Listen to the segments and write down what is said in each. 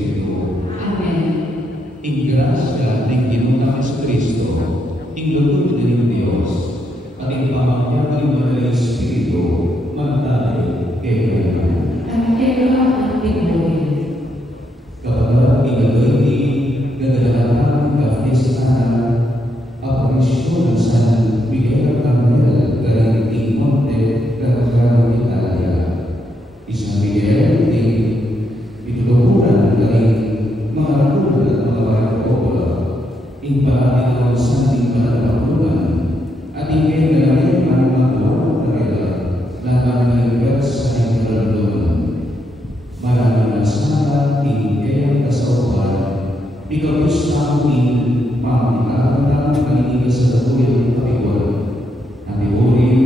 Espiritu. Amen. Ingrasya ng Ginoong Kristo, inglulog ng Diyos, at ipamagyan ng Banal na Espiritu, magtayo kay Amen. Ang ang tignoy. Kapag igagay ni gagalakan ka fiesta, aparisyon ng San Miguel Arcangel galing Monte Carlo, Italia. Isang Miguel ay itutulungan galing mga ratulan at mga barangay imparating ang santing panagpakulan at ingay na rin ang mga buwan na rela laban ng ibat sa iyong kalanduan. Maraming nasara ingay ang kasawapan, ikaw gusto din pamikaran ng panigigas sa datuloy ng kapiwan. Nabiburin,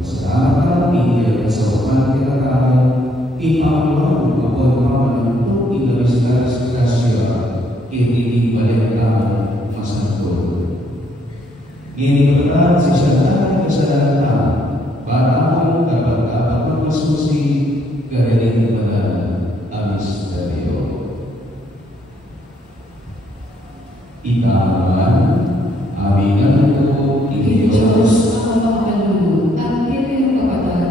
pasalamat ingay ang kasawapan kinakahan, ipamulaw ang pagpapananto inabiskas kasya, iniling balitaman masangkot. Ginibatan si Satan kasalanan para ang dapat magmasusi galing Banal ang misteryo. Itaman, aminan ko, Diyos ang makakalulog at kaya kapatal,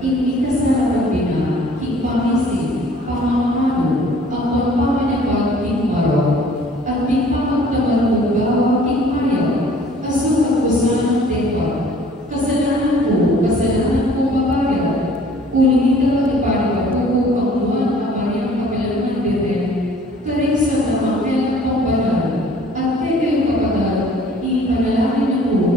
inikasalaman na, ipamisip, pamamano, ang pagpapanagag tinwaro, at di papagdaman mo gawa kinpaya, kasukat ko sa ng tepa, kasalanan ko babayan, ulit ka magpapari ako ang buwan na pariyang kapalangan beten, karisa na makil ang banal, at kaya kapatal, ipanalangin ako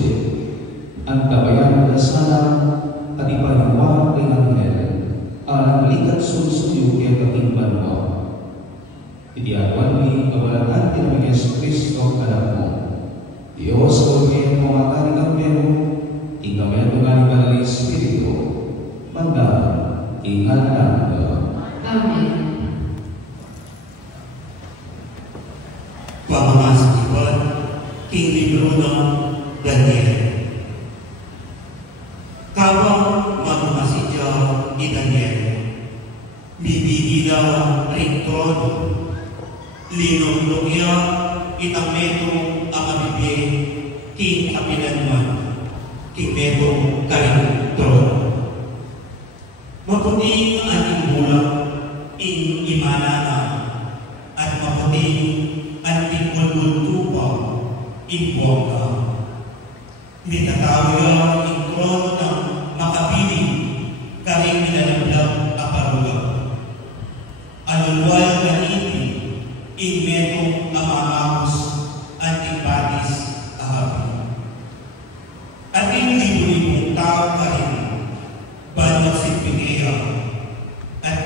Jose, ang tabayan na sana at ipaniwag kay Angel, alang likat sunsuyo kaya kating banwa. Itiawan ni kawalangan din ng Yesu Cristo anak mo. Diyos ko kayo pumatari ng mero, ikaw nga ni Banal Espiritu, mandang ingat. Amen. Pamamasipan, King Libro ng Daniel. Kapag mamamasitya ni Daniel, bibigila rington, linong-lungya, itang metong ang abibig, King Kapilanman, King metong karington. Maputing ang ating bulang, ing imanana, at maputing ang tinguluntupa, ing buwangka. Nitatawya ing trono ng makapiling, karing nilalablang aparulang. Alulwal na iti, ing metong amaahos, at ing batis kahabi. At ing libo-libong tao ka rin, banat si Pinea, at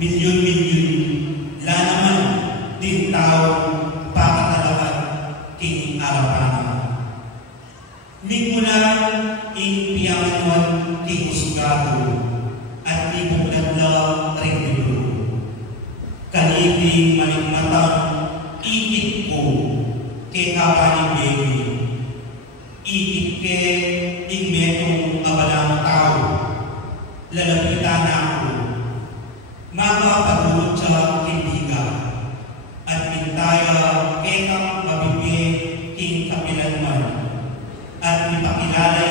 milyon-milyon lanaman din tao pakatalakan king Arapana. Migulan ing piyanganuan king Usgado at ibugladla ring libro. Kaniping maligmatang ikit ko kay kapaning baby. Ikit ke ing metong abalang tao. Lalapitan ako. Makapagulot sa kindiga. At pintaya kekang mabibig king Kapilanman. At ipakilala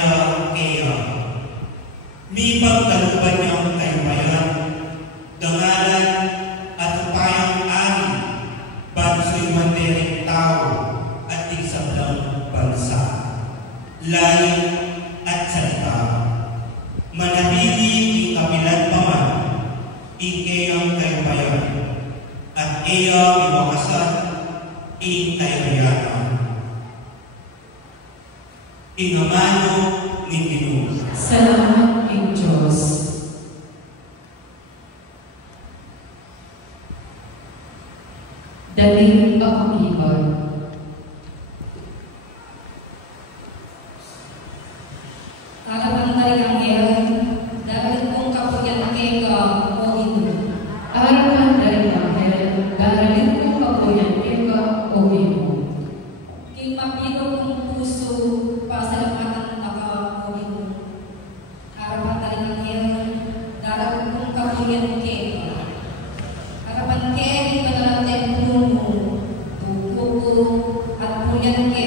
kaya. May pagkaluban niyang kayumayan, dangalan at upayang ani, banso'y mandereng tao at tigsablang bansa. Layo at salita. Manatili ing Kapilanman, ing kayang kayumayan, at iya iwakasan ing kayumayan. Inamano ni Ginoo. Salamat ing Diyos. Daling ako ibag. Kalabang na rin ang ngayon, dahil kung kapuyan kega o ino. Arapan dari Angel, daralin kong kapuyan kega o ino. King mapino kong puso, pasalamatan ako o ino. Arapan na rin ang ngayon, dahil kung kapuyan kega. Arapan ke, di panalantay puno, tuko at puyan ke,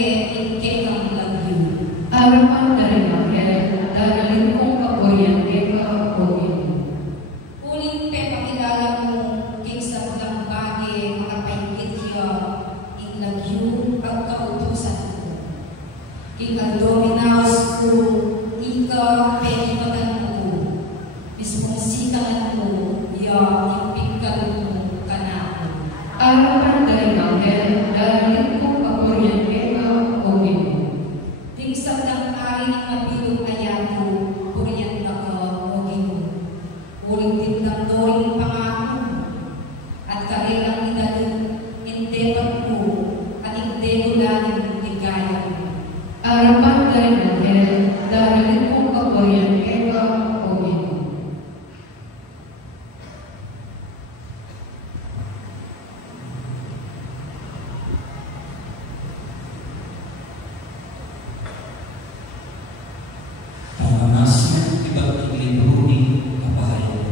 kegang lagyo. Arapan dari Angel, daralin kong kapuyan kega o ino. Kunin pe pakilala mo, king sa pulang bagay, makapaingit siya, ing lagyo ang kautusan ko. King ang dominaos ko, ika pe ibagan ko, mismong sikangan ko, ya ipingkan ko kanako. Arapan dari Angel, daralin kong kapuyan kega o ino. Ting sa pulang ari ng mabilog ayato, puriyan ako o ino. Uling tindang doring pangako, at kailang idalin, intepat mo, at hindi mo lang ligaya. Arapan dari Angel, daralin kong kapuyan kega o ino. Panganasan iba't libro ni kapahayan.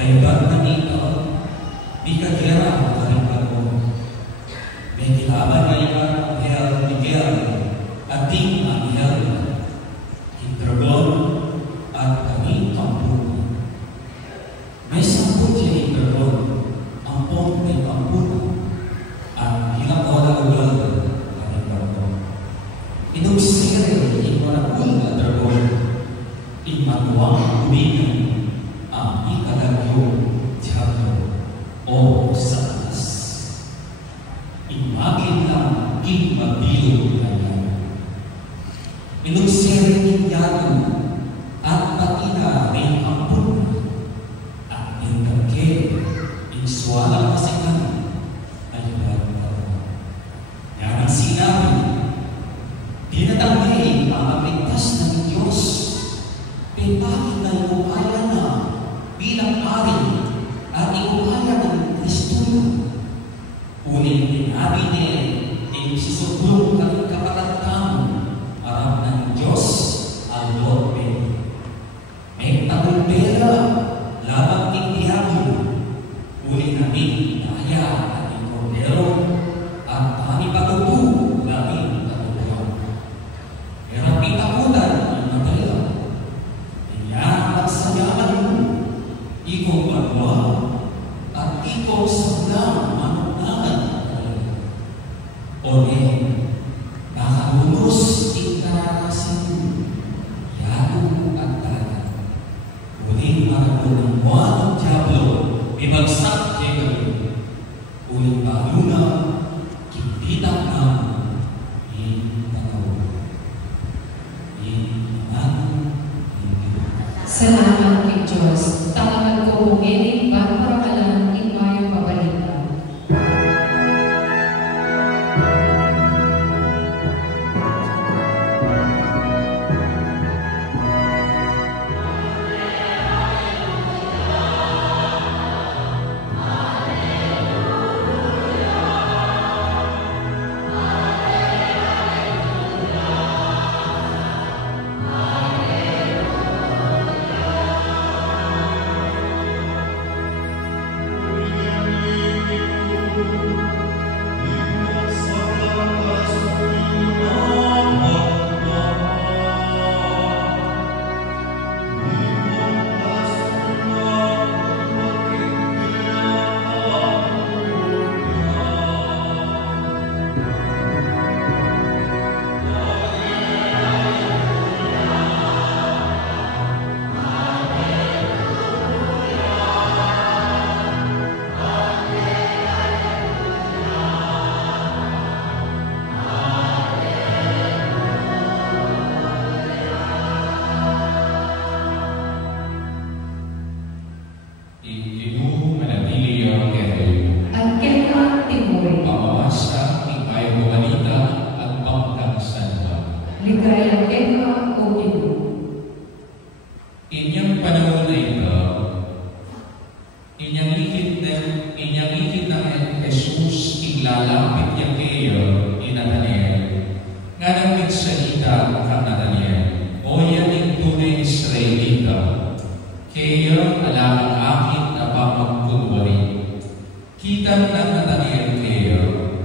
Kaibat na ito, di kagera ang karipano. May kilaban na iyan ang hiyal Miguel, ating ang hiyal, Hindragon, at kami tampunan. May samput siya Hindragon, ang pong may tampunan, ang hilang oral-oral, karipano. Inusiri imanakul na dragon, imanuang umigan ang ikalagyo diablo o Satanas. Imagin lang king mabilog na yan. na ikupaya na bilang ari at ikupaya ng Kristo. Uling tinabi niya, inisisublong kang kapatantang arang ng Diyos ang Lord Ben. May tagumpera labang tindihago. Uling namin naya at ikordero at panipatutu labing tatutuan. Merang itakutan ang matala. Iyan at sayaman mo, ikong banwa at ikong sablang manunangan. Ole, nakalunos ikarakasin mo, yato at tanan. Uling maragulang mo ang Diablo, ibagsak kayo. Uling baluna, kipitak na itanaw. Salamat kay Diyos. Tangan ko kung ining para alam in mayong pabalita. Ligaya Eva o Ibu. Inyang panahon na ito, inyang ikit ng Jesus ilalapit niya kayo ni Nathanael. Nga nang nagsalita kang Nathanael, o yan ang tunay Israelita, kayo alam ang akin na pamagkunwari. Kita ng Nathanael kayo,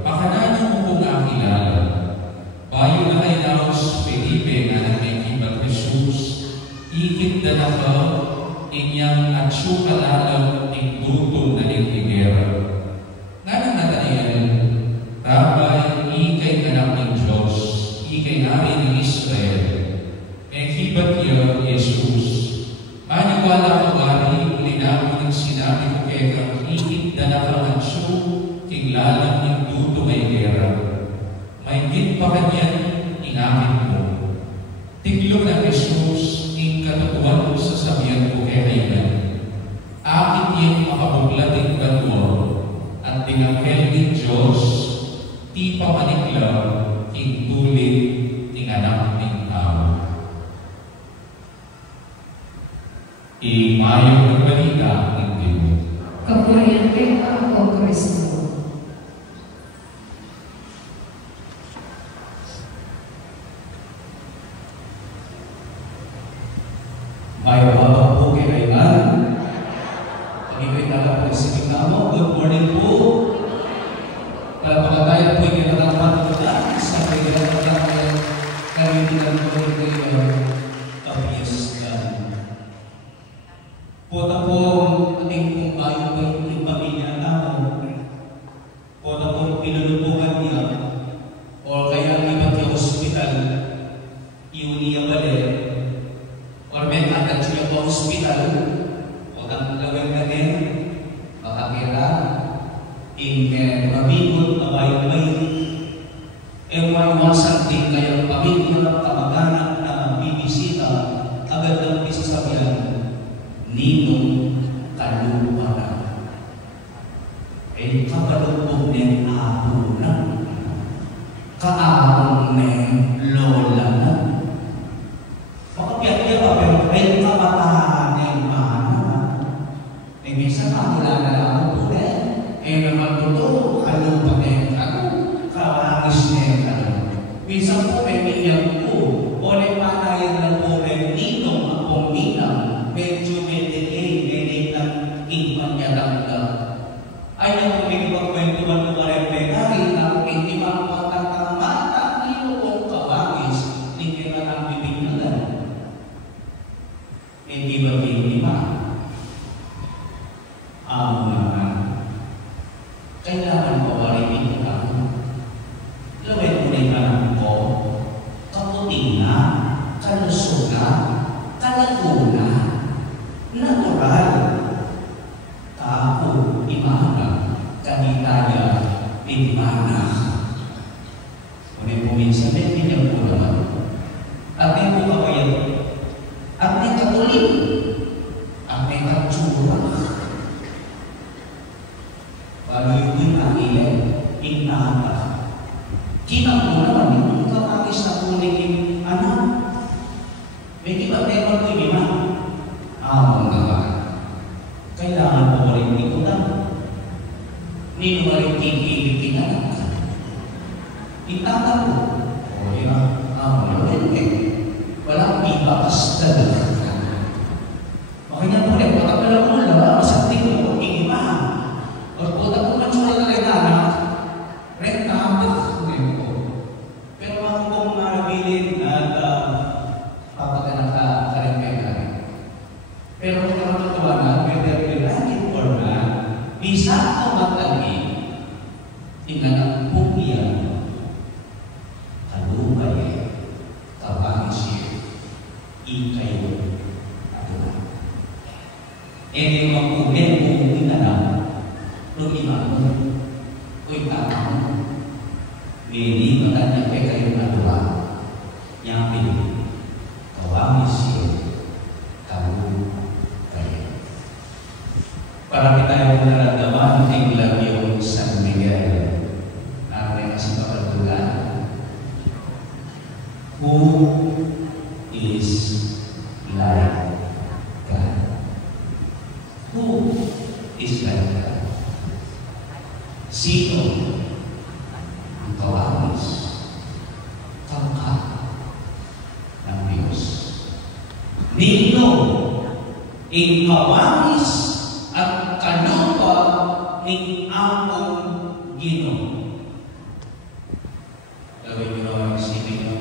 pakananan mo kong akilala. Bayo na kay Laos Felipe na nagkikibat Jesus, ikit na nakaw, inyang atsukalalaw ng dutong na nagkigera. Nga ng Nathanael, Rabay, ikay anak ng Diyos, ikay hari ng Israel. Nagkibat niyo, Jesus. Maniwala ko gari, linamo ng sinabi ko kay kang ikit na nakaw atsu, kinglalang ng dutong ay gera. May git pa kanyan, inakit mo. Tiglong na Jesus, ing katutuan mo sa sabihan ko kay Rayman. Akit yung makabuglating kanwa, at tingakel ng Diyos, ti pamaniklaw, ing tulit, ting anak ng tao. Imayong ng balita ng Diyos. Kapurihan Eva o Kristo. May babang po kay Rayman. Pag-ibig na po si Pintamo. Good morning po. Palapakatayan po yung natatapat ko na sa kailangan kami dinang po kayo kapiyas ka. Pota po ating kung ayaw pa yung pamilya tao. Pota po pinulupukan niya o kaya iba't yung hospital iuniya balik. Or may katag siya po hospital, o kang gawin ka din, makakira, mabigot, mabay-bay, maiwasan din kayong pamilya, kamag-anak na bibisita, agad ang isasabihan, ninong kalupanan. Kapalupog ng apo na, kaabong ng lola na. Makapiyat-yat pa, pero ay kabataan ay mahal. Eh, minsan makilala na ako po eh. Eh, naman totoo, ano pa eh, ano, kawangis na eh, ano. Minsan po, may iyak po, o may panayan na po, may ninong, akong ninang, medyo may delay, may lang iman niya lang. Ay, naman may pagkwentuhan mo ka rin, may na hindi makatatama, nino kong kawangis, hindi na lang bibigyan. Hindi ba bibigyan? Amo naman. Kailangan ko wariin ito lang. Lawin mo na yung anak ko, kaputing na, kalusog na, kalago na, natural. Ako, imana, kanitaya, imana. Ngunit puminsan, may pinang po naman. At may po kapayan, at may katulim, at may katsura. Pag-ibig ang ilan, inata. Kinang mo naman, yung kapagis na kuling anak. May iba-iba ko yung iman. Amo naman. Kailangan mo rin ikutan. Hindi mo rin kikikikinan. Itata mo. O yun, walang ibas talaga. Makanya mo rin, patak na lang mo lang, masakting mo, ikimahan. O patak mo lang siya na rin anak, rentable. Pero ako kung marabilin at papaganak ka rin kayo na rin. Pero kung nakatutuwanan, bisa umat lagi dengan pukian kalubay kabangisi ikayo aturan. Ini mengkumpul kemungkinan lumimangun kuitangan ini makanya kayo aturan yang pilih kabangisi kamu kayo. Para kita yang menaragawan ang Lagyong San Miguel na may kasing kapatulan. Who is like God? Who is like God? Sino ang kawangis, tangka ng Diyos? Nino ang kawangis at kanupa ng among Ginoo. Gawin nyo naman isipin nyo.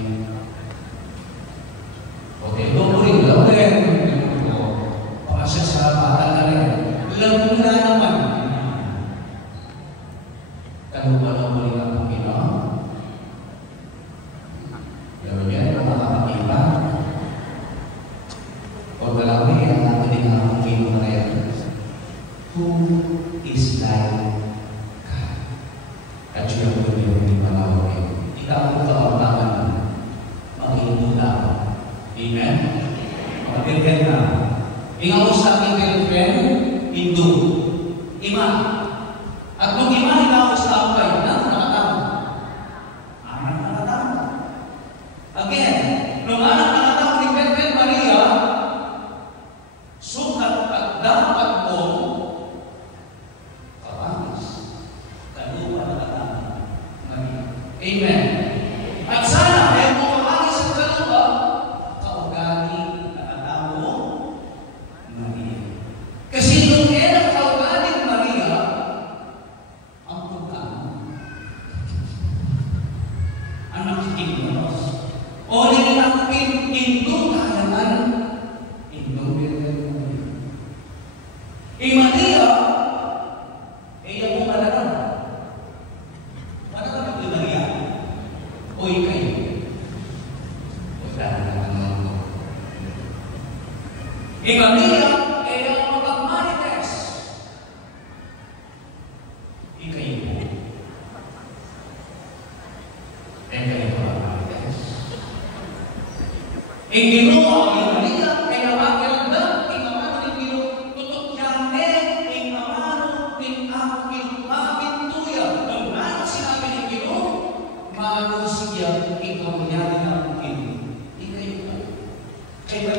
Okay, lumurin. Pakasya sa bata na rin. Lumurin na naman. Kanupa lumurin ang Panginoon. Gawin nyo, makakakita. Huwag malawin ang natin ang Ginoo na rin. Who is like God? At yung hindi malawin. Ikaw ang kawantaman. Mag-iinod na ako. Amen? Mag-birgen na. Ikaw sa aking girlfriend, Hindu. Ima. At kung ima, ikaw sa away, nakatama. Anak nakatama. Again, nung anak nakatama ni Virgin Maria, sukat at dapat mo Amen. At sana, kaya kung makakis ang kaluba, kaugali at atawo, Maria. Kasi nung kaya kaugali Maria, ang pagkano, anak si Diyos. O nilapin, Hindu kahanan, Hindu Maria. Maria, iya mo malaman. Uy kayo. Wala na naman mo. Maria, ay ang magmamanites. Ikayo po. Kayo po magmamanites. Ginawa ang Maria, ay napakiramdam, ingamano ng Ginoo, tutok niya ng ingamano ng aking mapintuya. Nung ano sinabi ng Ginoo, manos siya ikaw niya ng aking. Ikayo po. Kaya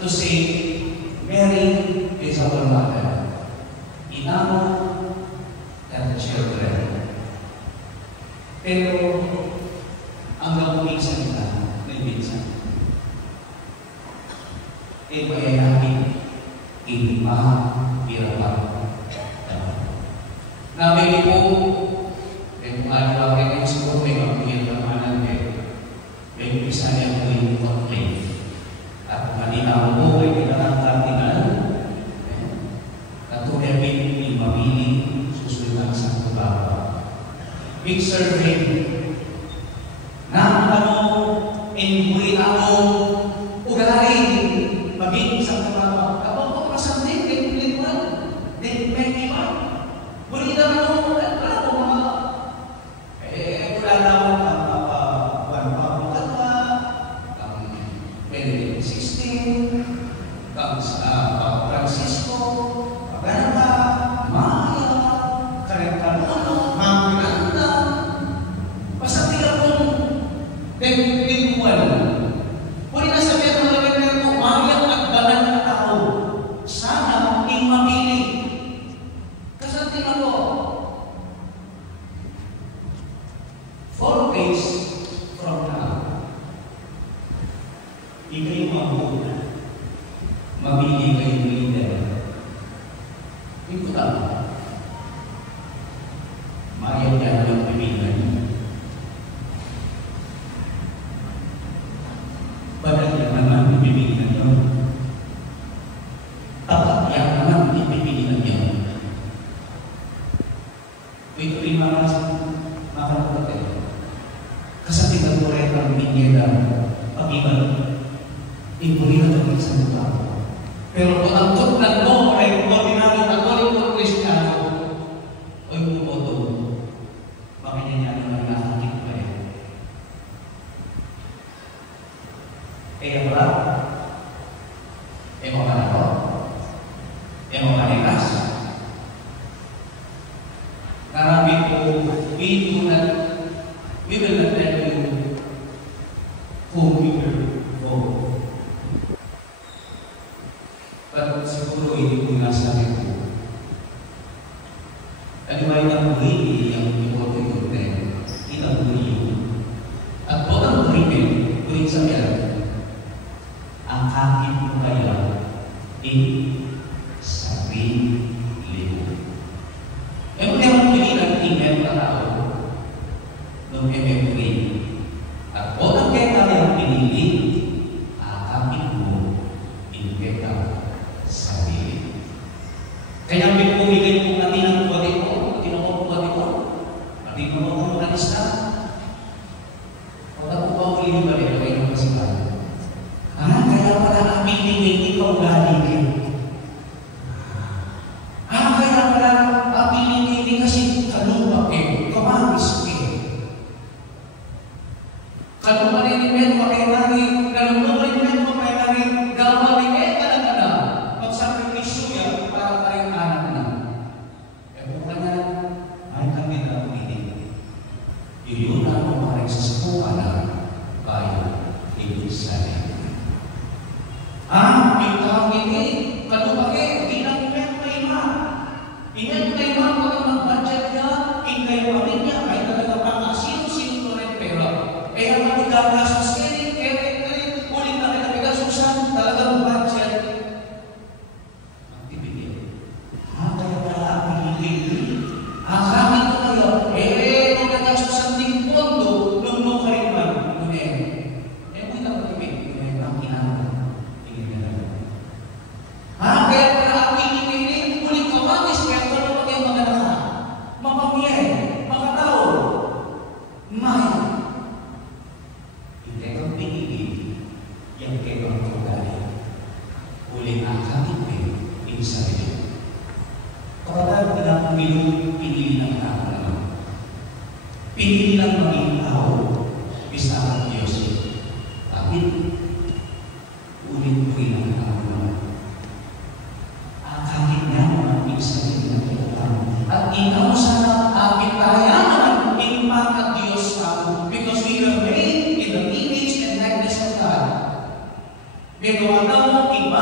to say, Mary is our mother. Inamo and children. Pero, ang gawin sa kita, minsan, payayakin, hirapan. Nabi po, kung ano kayo siguro, may magpingin naman may isa niya po yung pag-play. At malinaw mo, ay kailangan kardinal, na tumibig ni mamili, susunod sa kubaba. Big survey, na ano, inburi ako, ugali, mabig sa kubaba. Kapag po kasandin, then may iba. Buri na mo, wala ko mga, wala na ako Francisco, Pagana, Maya, Karenkanuno, Mamiranda, basta tila pong nagpiguan. Pwede na sabihin ng mga po, mayang at banal na tao. Sana yung mamili. Kasi tingnan po, 4 days from now, ikay mabuo. Mamili kayong leader. Hindi ko tama. Mayaw niya yung pilihan niya. Bagal niya naman ipipilihan niyo. Tapat niya naman ipipilihan niyo. Ito rin mga kapatid. Kasi pinagurek ang binyera pag-ibang. Ipuli na ito sa mukha. Pero kung ang tutlan mo ay ordinaryo katoliko Kristiyano, o yung bumoto, makinya naman nakakit pa rin. Kaya wala? Emo ka na ko? Emo ka nikas? Karami po, we will not tell you whom we will vote. But siguro hindi ko nasabi ko. Ano ba yung buhay yung ipote ko rin? Itang buhay. At po ang buhay buhay sa yan, ang akin mo kaya sarili mo. E kung naman pinilang tingin na tao, nung buhay. At po ang kaya kaya pinili, akin mo, inipeta sarili. Kaya may pumigay po natin ang buwati ko, tinukong buwati ko, pati mo mo makalista. Wala po ba ang hindi ba rin kayo ng kasipan? Kaya pala ang piling ikaw galing. Kaya pala ang piling kasi kalupa kayo, kamagis kayo. Kalupa rin yung makailangi, kalupa rin yung makailangi, gawa rin magsakripisyo yan para tayong anak na. E buka na, ay kami na umitin. Yun na kumaring sa subukan na kaya ibigsanin. Bintang ini, kalupake, inang-inang kaima. Inang kaima pag mag-budget niya, ingay pa rin niya, kahit talaga pa sino-sino rin pera. Kaya mag-igagastos kaya ulit na pinagasusan, talagang budget. Asamin ko kayo, nung nagkasusan ding pondo, nung kariman, nung mo ito pagkipin, ang kinaan. Kaya para ang pinipili, ulit kawagis, kaya kung ano kayo magandang mamamiyay, makatao, may. Hindi kang pinili, yan kayo ang tugali. Ulit ang kakipin, insarili. Kapag dapat pinili ng tao naman. Pinili lang maging tao, bisa ang Diyos. Tapi, ulit-ulit ang tao naman. Kahit nga mga isa-isa ng tao. At ikaw sana aking tahayanan, impact at Diyos ako. Because we were made in the image and likeness of God. May gawa mo, iba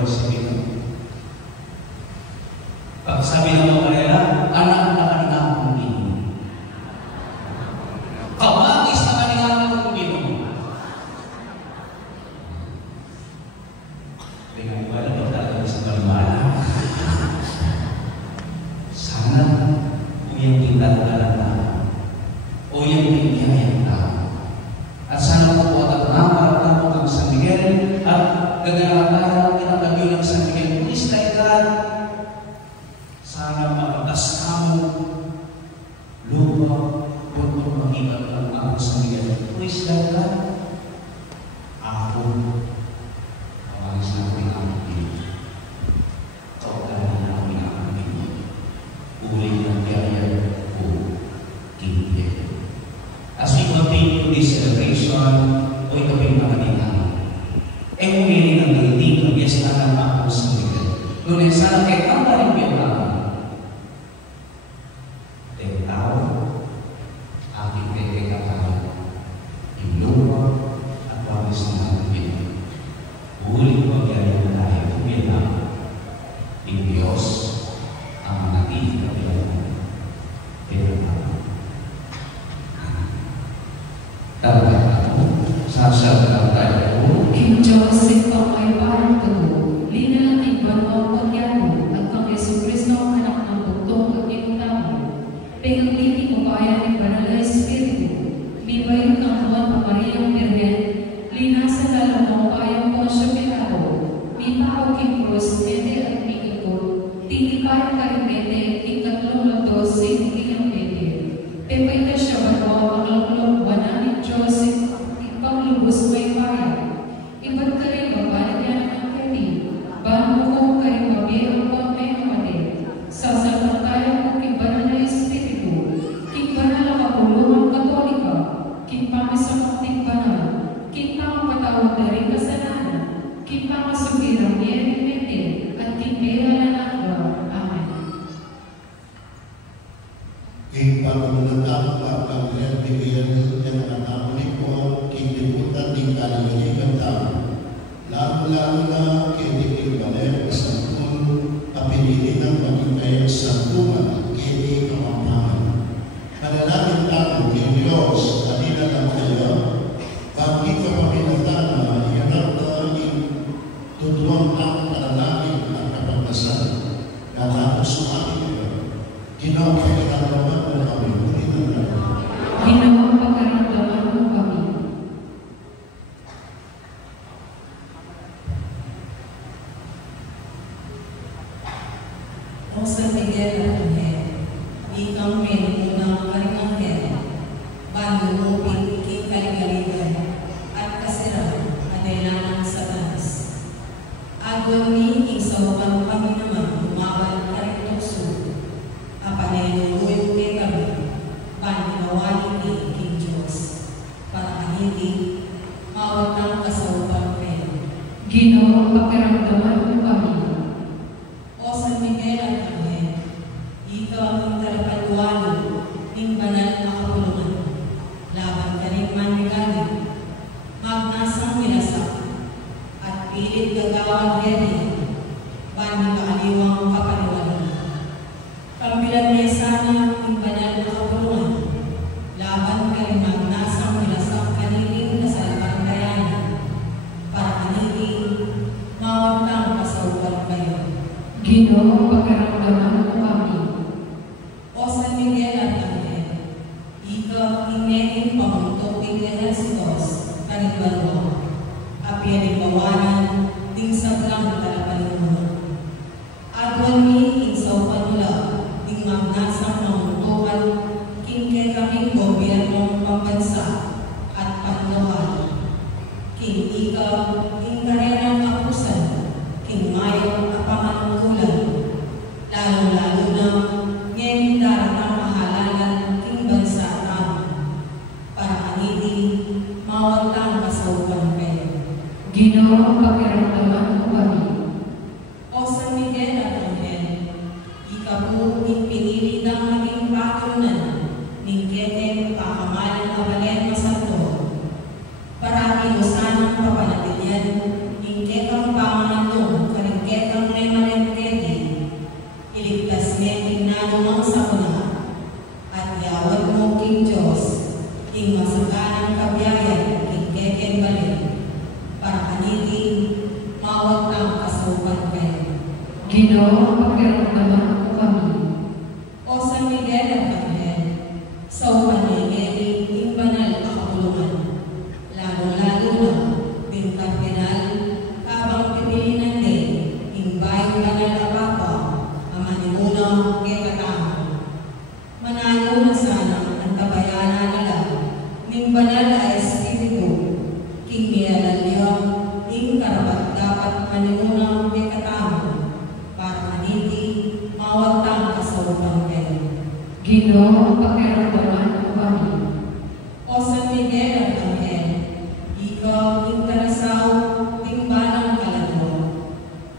resibido. Pag sabi ng mga kanila, anak na kanina akong Ginoo. Kamagis na kanina akong Ginoo. Dengan wala ba talaga sa kalimala? Sana kung yung tindahan na o yung pingyayang tao. At sana po at namaramdaman mo ng San Miguel at gagawin kinakagyo ng San Miguel. Please like God. Sana makatas kamo lupa untuk mengibat ang ako San Miguel. Please like God. Ako awang sa pinakapili. Kautangan na ang pinakapili. Uli ng kaya ko hindi. As we continue this celebration, o ikaping pangalitan, ay umili ng daigdig ng piyesta ng ako San Miguel. Ngunit sana kay ang rin piyesta King Joseph ang may parang tubo, lina ng banwang pagyano at kang Yesu Cristo ang anak ng bugtong pagkikutamo. Pagkakiti mo kaya ng Banal na Espiritu, bibayin ng Juan na Mariang Virgen, lina sa lalong kayang Poncio Pilato, mipao King Cruz, ete at mikikot, tinipay karimete, ikatlong latos, sinigilang ete. Pepaita siya banwang ang laklong bananin Joseph, ipanglubos may parang. Iba't ka rin babalik yan ang kani. Bago ko kayo mabiyang ko may kamali. Sasaltan tayo kung kibanal na Espiritu. Kibanal na kapulungan Katolika. Kipamasakot ng banal. Kipamapatawag na rin kasalanan. Kipamasugirang niya at kipera na nakwa. Amen. Kipamunatan ang bigyan ng natapos ko, kiniputan ng kaliligan tao. Lalo-lalo na kini Ibaler sa kung papilili ng magigay sa tuman, kini kamamangan. Manalangin tayo kay Diyos, kanina lang kayo, bakit ka paminatan na iyanap na tutuwang ang panalangin at kapagpasan. Katapos sumakin nila, ginawa kayo mo kami, muli na lang. Ginawang pagkaramdaman mo kami. O San Miguel Arcangel, ikang pinunang Arcangel, banulupin king kaligaligan at kasiran adailangan sa tanas. Agon ni ingsawapan kami naman umawan kariktukso, apanayuluyo kay kami, panginawali ni King Diyos, para hindi mawag ng kasawapan kayo. Ginawang pagkaramdaman mo kami. O San Miguel Arcangel, ikaw ang talapaluwalo ng banal na kapulungan. Laban ka rin manigaling, magnasang minasak, at pilit gagawang ready, bani kaaliwang kapaliwalan. Kambilan niya sana ng banal na kapulungan, laban ka rin magnasang minasak kaniling kasalapan kayanan, para kaniling mawagtang kasaupan kayo. Ginawang pagkaramdaman mo kami. O San Miguel Arcangel, ikaw inening pamuntok ng Ejercitos, kanibal mo, apiyaning bawanan, ding sablang talapalunan. Agwan ni insaw panula, ding magnasang mamuntukan, king kay kaming gobyernong pambansa at panluhan. King ikaw, king karenang kapusan, king mayo apanganulan, lalo-lalo na ngayon daratang mahalagan king bansa namin, para kanili mawagtang kasaupan kayo. Ginawang pagkaramdaman mo kami. O San Miguel Arcangel, ikaw ning pinili ng maging patronan ning kete pakamalan Abaleno Santo, para kilusan ang papanatinyan ning ketang pangangalong karing kayo. Ginoo, pakiramdaman mo kami. O San Miguel Arcangel, sa umanigeli ng banal na kapulungan, lalo-lalo na ng kardinal, habang pipilinan din ng bayan banal na Papa, ang manimuna kay katamo. Manalo na sana ang kabayanan nila ng banal na Espiritu, king Miguel Leon, ng karapat dapat manimuna kay katamo, para maniti, mawagtang kasaupan kayo. Ginoo, pakiramdaman mo kami. O San Miguel Arcangel, ikaw yung kanasaw ng banang kalagwa.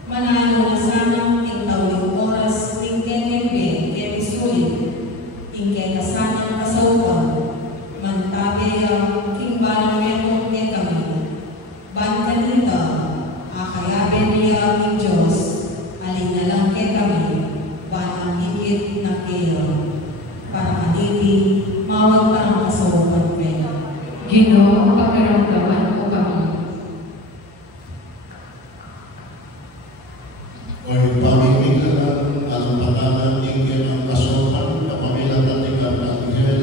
Manalo na sana ng tawing oras ng kenembe kemisulit, ng kekasanang kasaupan, mantabeya ng banang metong kekami. Bankanita, akayabe niya ng Diyos, alin na lang kekami, banang higit na kayo. Para maniti, mawagtang kasaupan kayo. Ginoo, pakiramdaman mo kami. Oy, pamimigalan ang pangalan tingin ang kasopan na pamilatan ng Arcangel,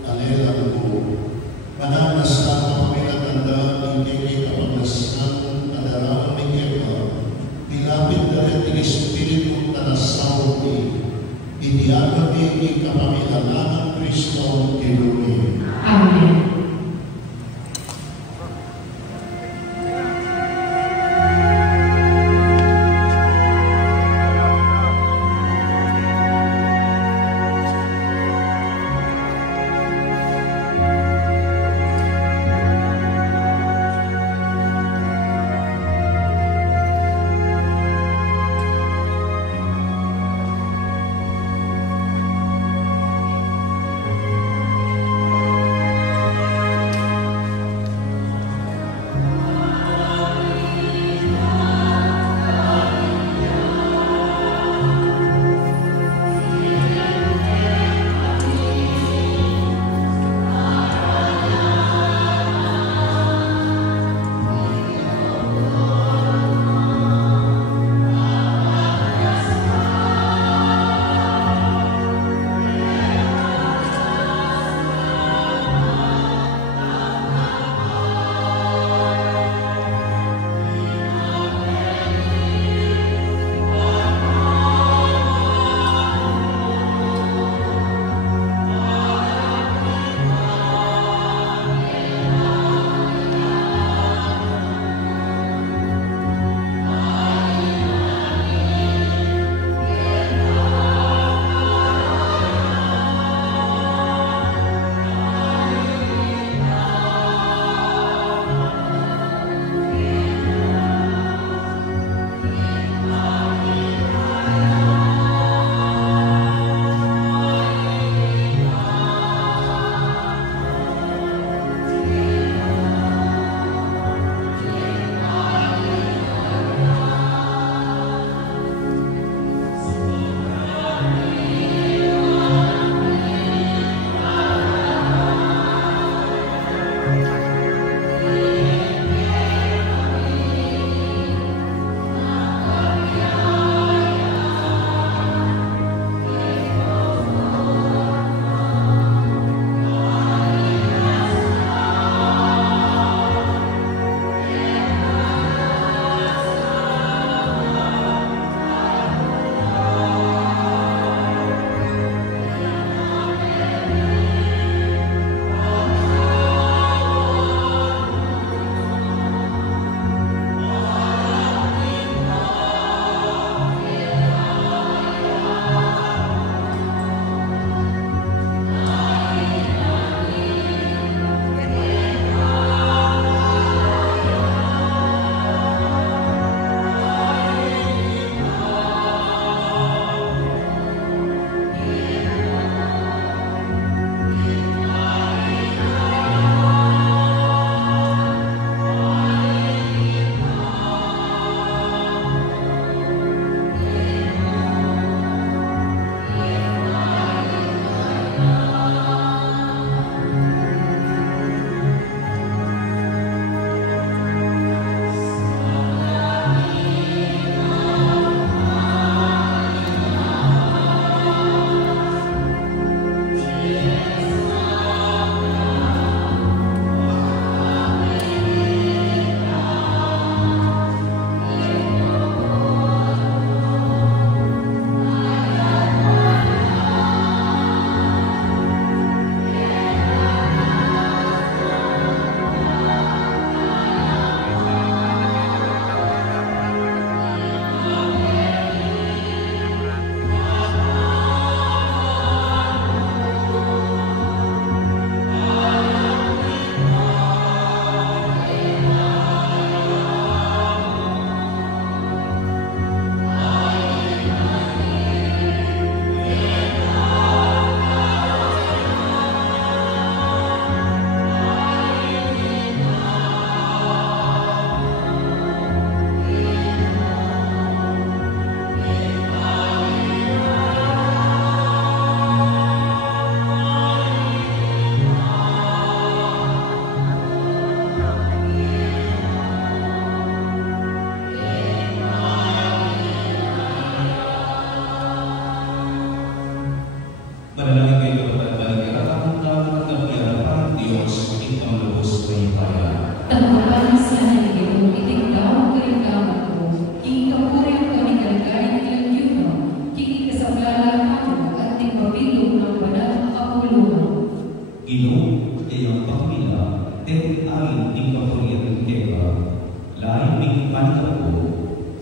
alela mo. Mananas na pamilatan ng tingin kapaglasan na darang ng Eva, pilapit na rin ng Espiritu na nasaw ni, itiyaga ni kapamilanan ng Kristo Kilumi. Amen.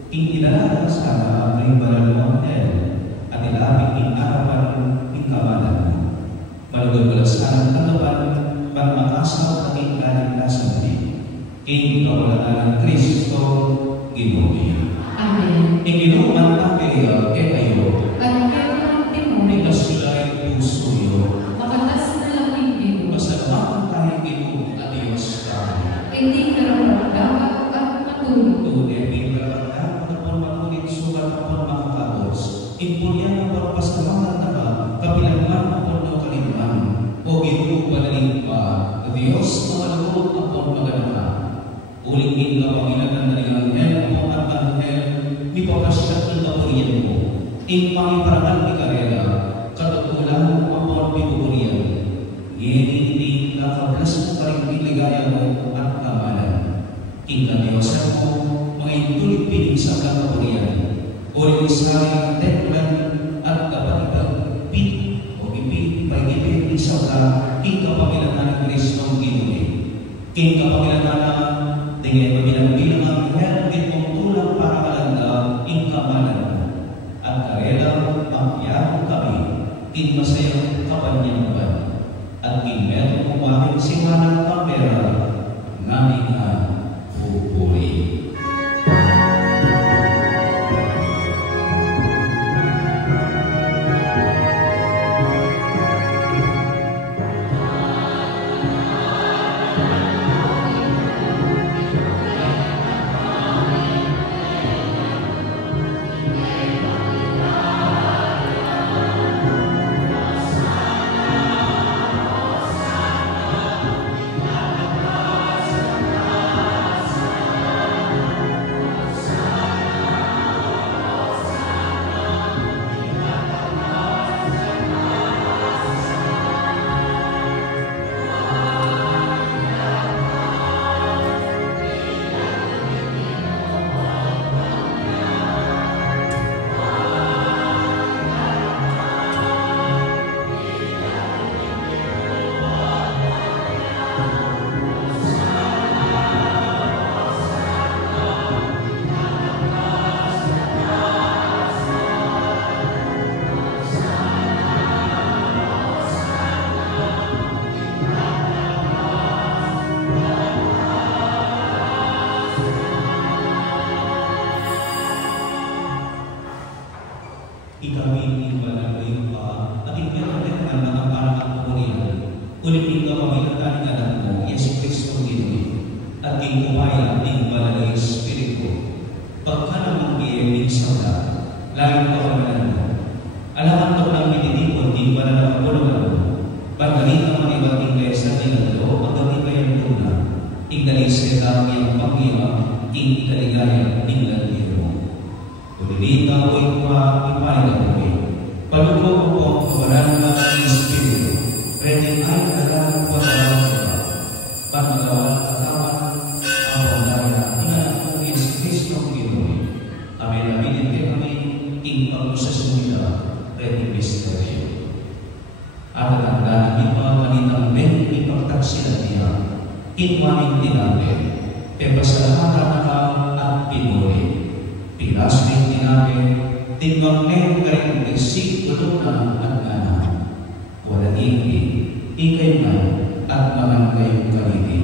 Inilalaga sana ng banal mo anghel at ilapit ng arapan ng kamalan mo. Malugod sana tanggapan para makasama ng kaligtasan din. King kawalan ng Kristo, Ginoo. Amen. Iginuman tayo kayo. At kayo ng Timon, ikasulay puso yo. makatas na langit niyo, Masalamat tayo Ginoo at Diyos tayo. hindi karapat dapat at matulog. Tunay pinagkakataon na po makulit sugat na po makakabos. Impulyan na po pasalamat na ka, kapilangan na po no kalimang. O Ginoo panalig pa, Diyos na malugod na po maganahan. Uling ka Panginoon na nilangel mo at anghel, ni papasyat ng kapuriyan mo. Ing pangiparangan ni Karela, katutulan mo ang pinupuriyan. Ngini nakablas mo pa rin piligaya mo at kamalan. Ing kaniwasan mo, mga intulit pinig sa kapuriyan. Uling isari ang teklan at kapatigang pit o ipit, pag-ipit sa ka, ing kapagilanan ng Kristong Ginoo. Ing kapagilanan dengan berbilang-bilang anghel mong tulang para kalanda ing kamalan at karela pangyaw kami ing masayang kapanyangban at ing meron kumahing simanang pamera naming pupuri. Ikawin ibalagay pa at ipinagdagan na ang parang kapurihan. Ulitin ka pamilatan ng anak mo, Yesu Kristo Ginoo, at ikumayan ng balagay Espiritu. Pagka namang iyeming sawla, langit ka pamalan mo. Alaman ko ng minitipon, di ba na nakapulunan mo? Pagdalit ang mga ibang iglesia nilalo, ang dati kayang tuna. Igdalis ka ang pangiyang, igdaligaya, igdaligaya. Ulilita o ipailan mo palugo mo po ang kawalan ng Espiritu. Pwede ay alam po sa mga pagmagawa at kawan ang pagdaya ng Yesu Kristo Ginoo. Amen. Aminin kayo kami ing pag-usas nila pwede misteryo. At ang dahil pa kanitang men ipagtaksilan niya inwaning tinamin pepasalamatan na at pinuri. Pinasmin tinamin timbang ngayon kayong nagsig tulungan at nganan. Walang ikay man at naman kayong kaliti.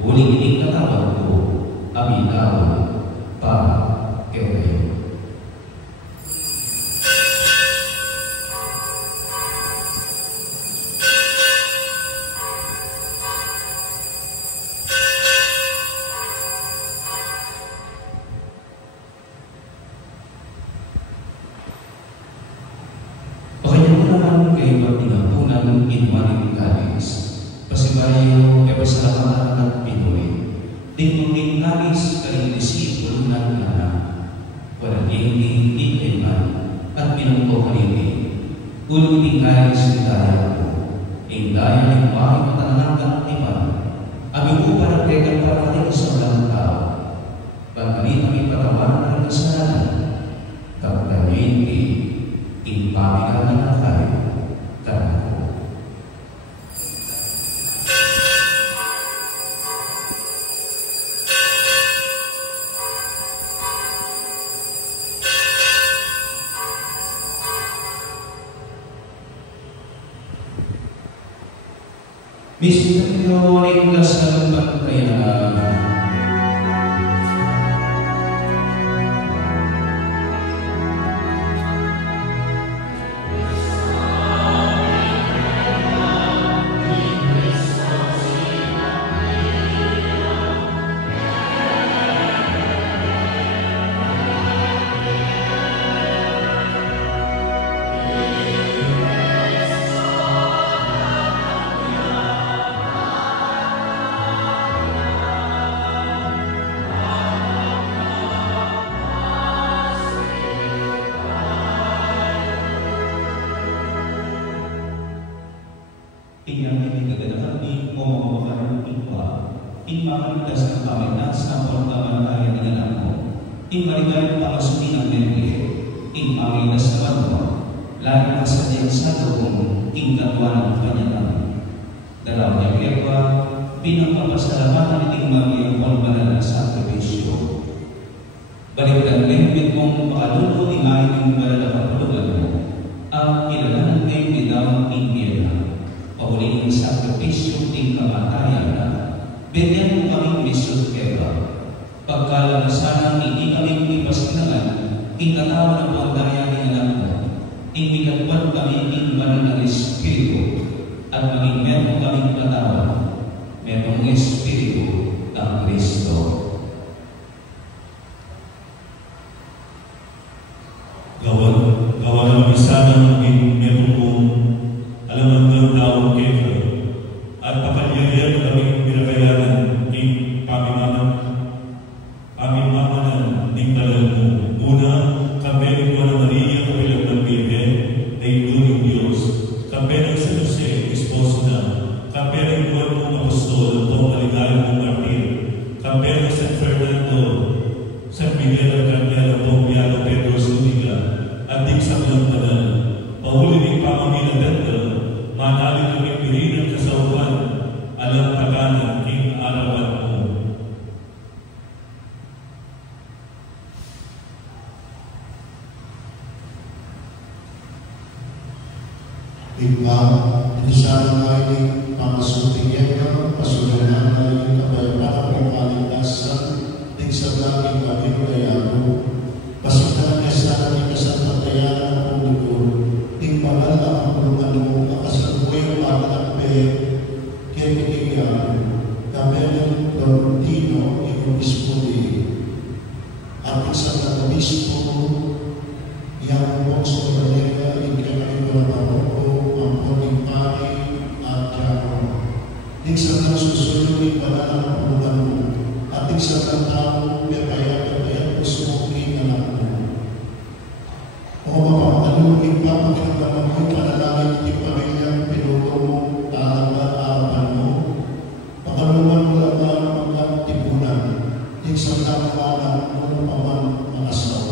Uling ining katawag ko, aminawa para kayo. Kayo magtingapunan inwaning kalis. Pasibayo, pasalamatan at pinuwi. Tingmunging kalis kaling disipulo ng anak. Walang hindi kayo man at pinungko kanili. Uluting kalis ni tayo ko. Indaya ng bahay matananang kanatipan. Abi ko para pegang para kating sa walang tao. Pagkalit kami patawan ng kasalanan. Kapag hindi, impamigan na tayo. Misteryo ng kasalumpatayan. Imamantas ng kawinas ng pagkamantayan ng anak mo. Imarigal ang pangasunin ng Biblia. Imawinas naman mo. Lagi ka sa diyang sa doon, ingkatwa ng kanyang. Dalaw niya Biyagwa, pinagpapasalamatan ng Maria kung banal na sakripisyo. Balikan lingpit mong makalulo imahin yung banal na kapulugan mo. Ang kilalanan ay bidang ingkira. Pahuling sakripisyo ng kamatayan na. Bigyan mo kaming misyon kera. Pagkalamasanang hindi kaming ipasinagan, ingkatawa ng pagdaya ng anak mo, ingikatwan kami ng banal ng Espiritu, at maging meron kaming katawan, merong Espiritu ng Kristo. Gawa ng isa ng maging meron mo, alam ng tawag kera, at pakalyayan kaming pinakailangan ng pamimamanan ng dalal mo. Una, kamperin mo na Maria, kabilang ng Birhen, na inuling Diyos. Kamperin sa Jose, esposo na. Kamperin mo ang apostol, itong maligayang mong martir. Kamperin sa Fernando, San Miguel Arcangel, itong Piano Pedro Zuniga, at tiksang ng banal. Pahuli ng pamamilagan, manali kami pilihan kasawahan, alam takanan king arawan mo. Ibang, inisalang ay ng pangasutingin ng pasulanan ay kapayapaan ng kaligtasan ng sa laging kapinulayago. Pasitan niya sa ating kasantatayan ng pulugod, ng mahal na ang pulungan mo, ang kasalubuhay ang pagkakpe, kaya kikigyan, Cameron Florentino, ikaw ispuli. At isang nag-obispo, yang po sa Kabalega, ikakaliwa ng Maroko, ang Poling Pari at Tiago. Tigsan ng susunod ng banal ng pulutan mo, at tigsan ng tao, kaya usumukin na lang mo. O mapapalugin pa, magkakaroon mo yung panalangin ng pamilyang pinuto mo, arapan mo, pakaluman mo lang ang mga tipunan, tigsan ng pangalan mo paman mga asaw.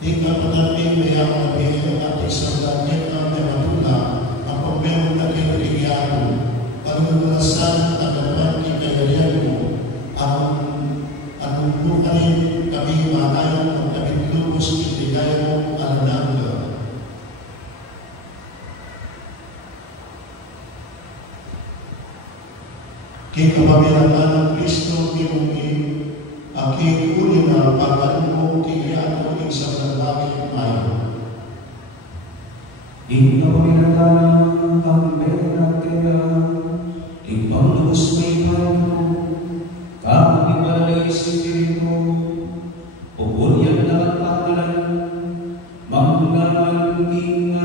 Tingnan natin may ang mabiyang at isang langit na may matula ang pagmeron na kinagigiyano, pagmamulasan at naman ikayariyan mo ang anumpukanin kami manayon ang kabinlubos itigay mo alananga. Kikapamilanan ng Kristo kinungin aking uli na pagkain mo kiyano isang lalaki mayo. Ikapamilanan ang natin ibang lubos may payo, kapag Espiritu, pupulyan na ang pangalan, maglalanging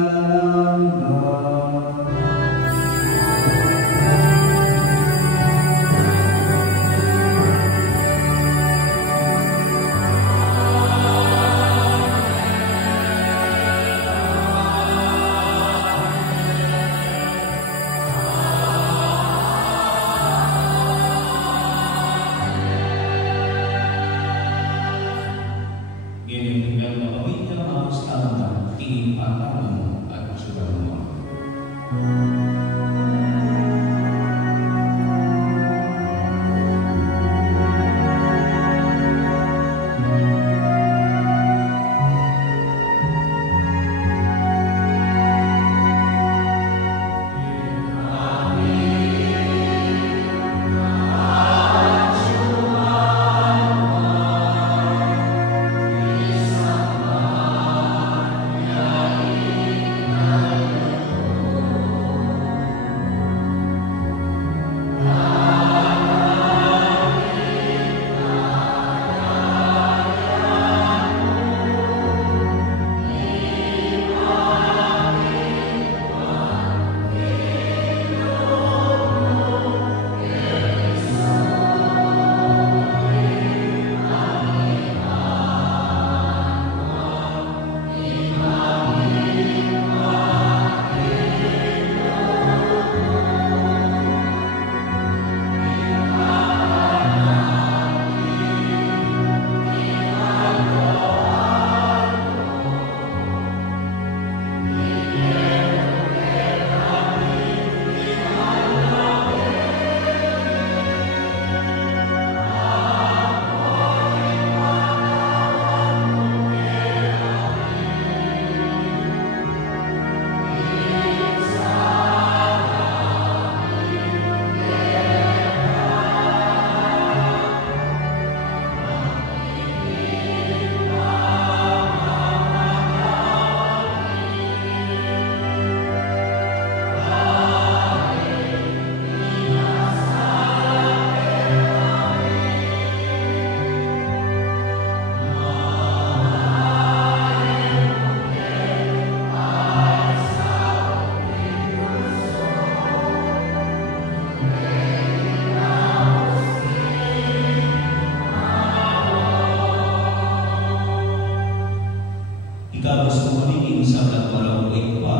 sa nagwaraw ay pa,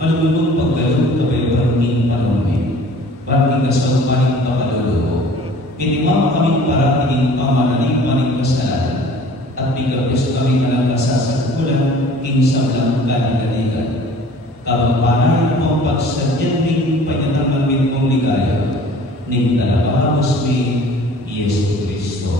malulubog paggalong kabay paranging panumay, parang kasaw maring pakalulubo. Pinimam kami para tining pamanaling maring kasalanan, at bigabis kami nalang kasasagulan, kinsam lang kaniganigan. Kapagpanay mo pagsadyan ning panyataman mong ligaya, ning nalabamos mi Yesu Kristo.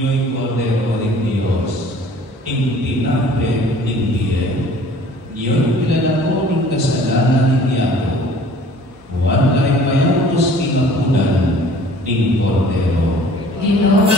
Iyo'y Kordero ng Diyos, impinapin ng Diyan. Iyo'y pinalako ng kasalanan ng Diyan. Buwan na rin mayamos kinapunan ng Kordero. Ginoo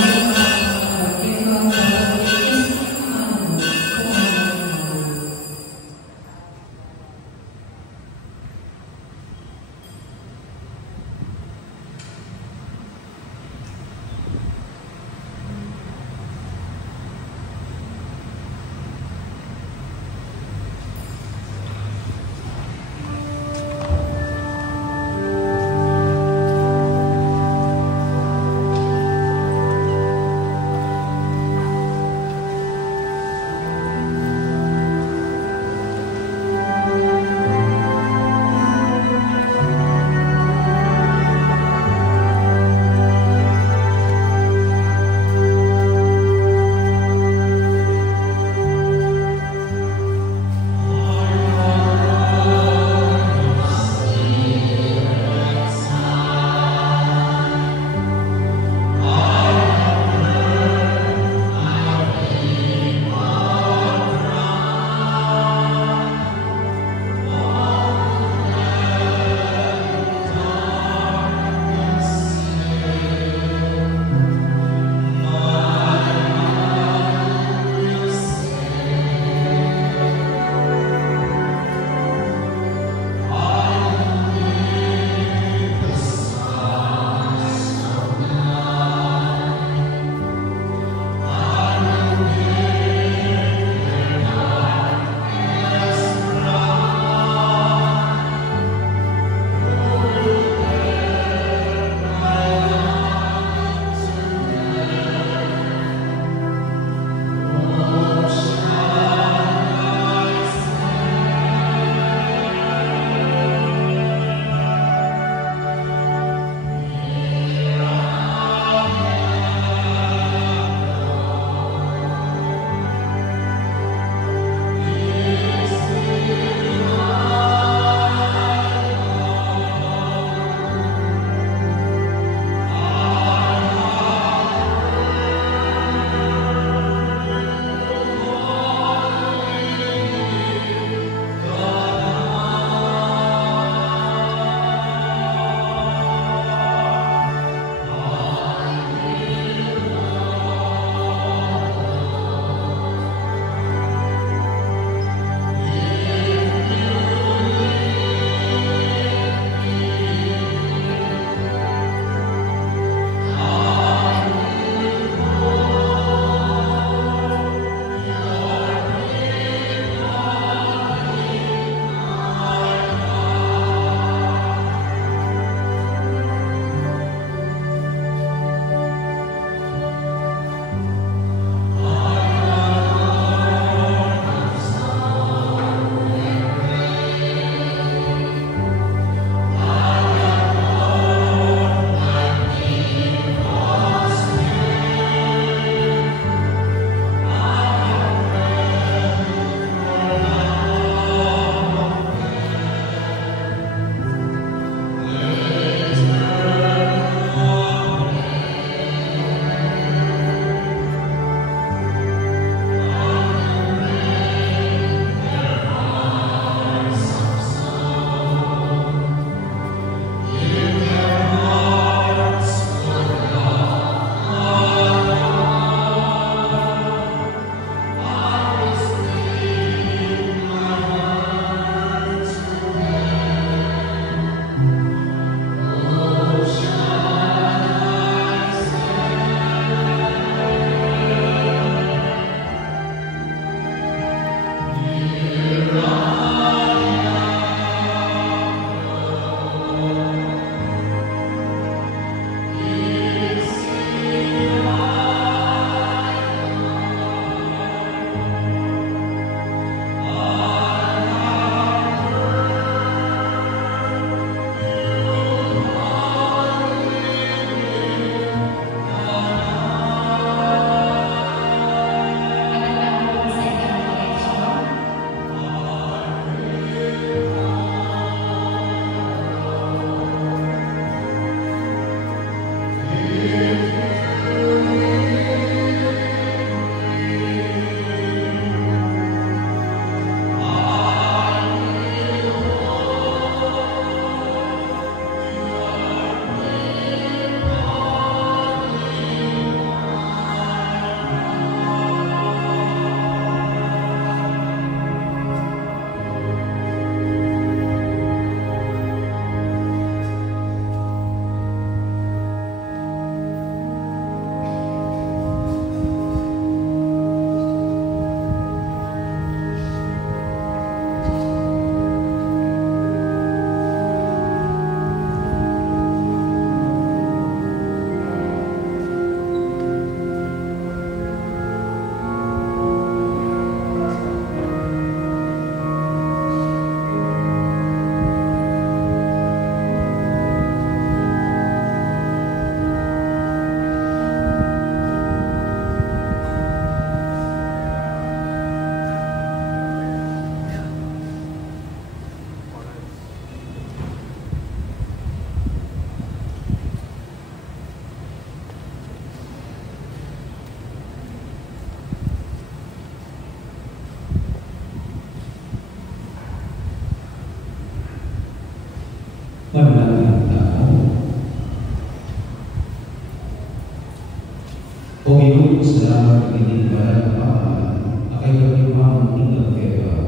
Panginoon, salamat at inibalan ng Panginoon, akay paglimang tinggal kaya.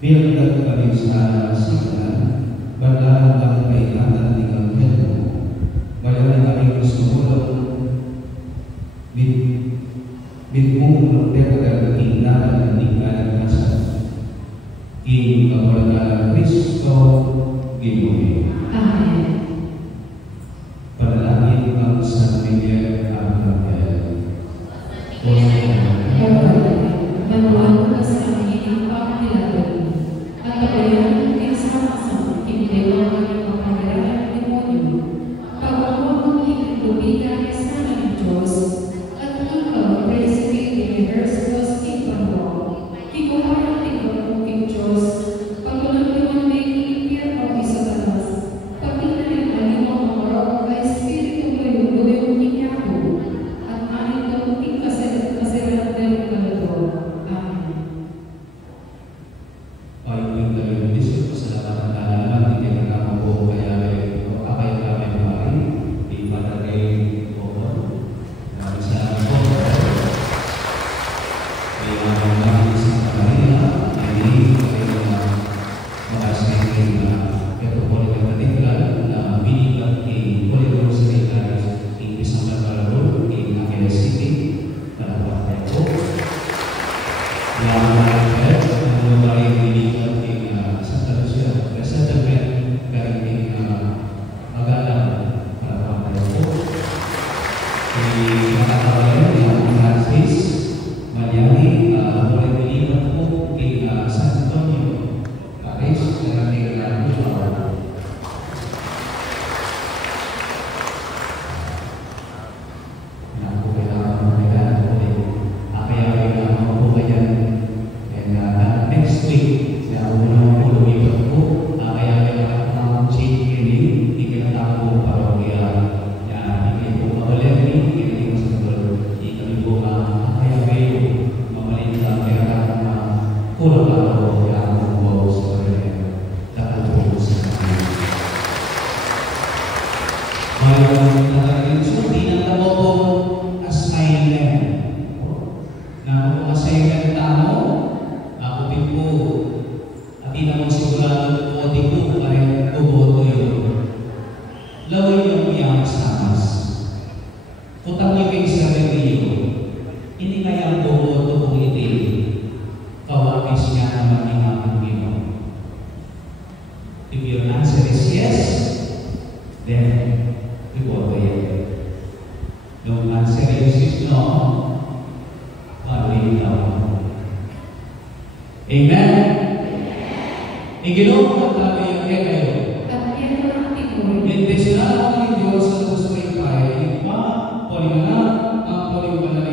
Bilang nagkaling sa siganan, bandahan kang kaingatan ng anghel mo. Malalang kami gusto mo lang bitmong magdagagal tingnan ng kaligtasan. King kawalan Kristo, Ginoo. Amen. Panalangin ang San Miguel Arcangel. Manual ka sa amin ang pangangailangan at pagayon ang sama-sama kinilaw ang iyong kapangirahan ng demonyo. Pagkakuha ang higit-lubigan sa ng Diyos at ikaw, President Universe, King Panginoon, ikuha ang tingkol ng King Diyos, pagkulang-liwan na impyerno ni Satanas, pagkinarin ang iyong mga ay Espiritu Gayong Inyako, at aning kamuting kasirat ng kalado. Amen. Ay, yung dalawang disip, pasalamatan na naman, hindi ka nakakabuo kaya kapay kami mari, di patagay po. Maraming salamat po. Kaya mga Santa Maria, hindi kayo makasakit na Metropolitan Cathedral na binigyan kay Polydor Secretaries in isang nagkalaro in Aquila City, Calapan po. Next week, saya unang lumipat po, kaya ang change ini, ikinatawag po parokya. Yan, hindi po mabalik ni, hindi po sa tulog. Hindi po kaya kayo, mamalit lang kaya na kulang ako, kaya ako po sa kanya. Dapat po sa kanya. Mayroon na talagang suti ng tabo po, assignment. Na kung assignment tamo, ako din po, at naman sigurado po din po kaya buboto yun. Lawin yung iyang samas. Kutang yung kay sarili yun, hindi kaya ang buboto kung hindi kawakis niya naman yung aking Pinoy. If your answer is yes, then buboto yan. Yung answer is no, paluin daw. Amen? Iginoo ang tabi ang kayo. At yan ang tingkol. Bendesirado ang Diyos sa gusto ay kaya. Iba, polimana, ang polimana